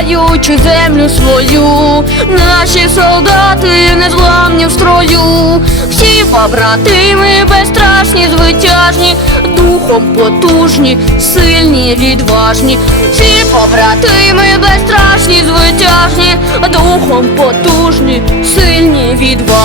захищаючи землю свою, наші солдати незламні в строю, всі побратими безстрашні, звитяжні, духом потужні, сильні, відважні, всі побратими безстрашні, звитяжні, духом потужні, сильні, відважні.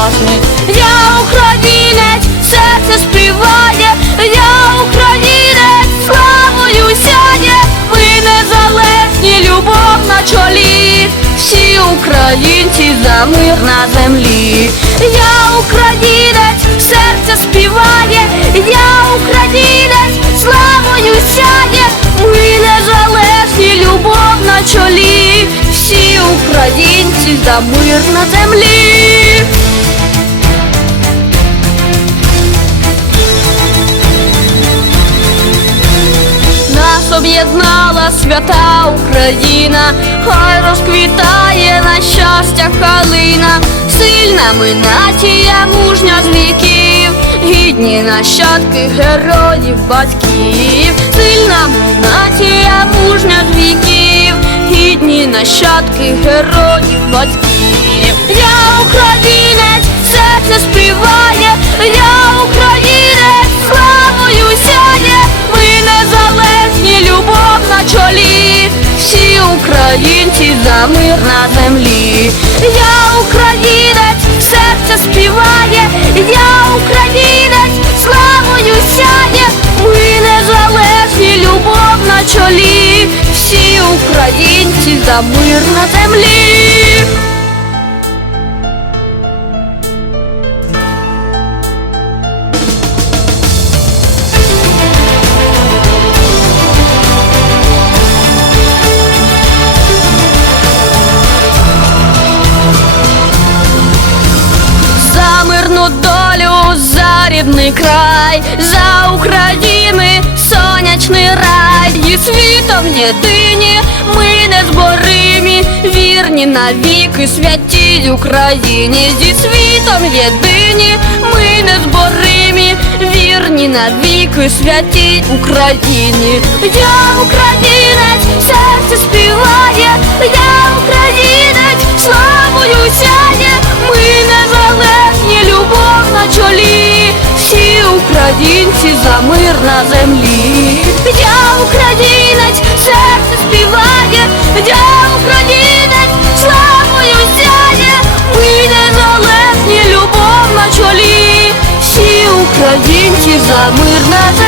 За мир на землі. Я українець, серце співає, я українець, славою сяє, ми незалежні, любов на чолі, всі українці за мир на землі. Об'єднала свята Україна, хай розквітає на щастя калина, сильна ми нація, мужня з віків, гідні нащадки героїв батьків, сильна ми нація, мужня з віків, гідні нащадки героїв батьків. Я українець, серце співає, українці за мир на землі. Я українець, серце співає, я українець, славою сяє, ми незалежні, любов на чолі, всі українці за мир на землі. Рідний край, за України сонячний рай, і світом єдині, ми незборимі, вірні навіки святій Україні, зі світом єдині, ми незборимі, вірні навіки святій Україні. Я українець, незалежні, любов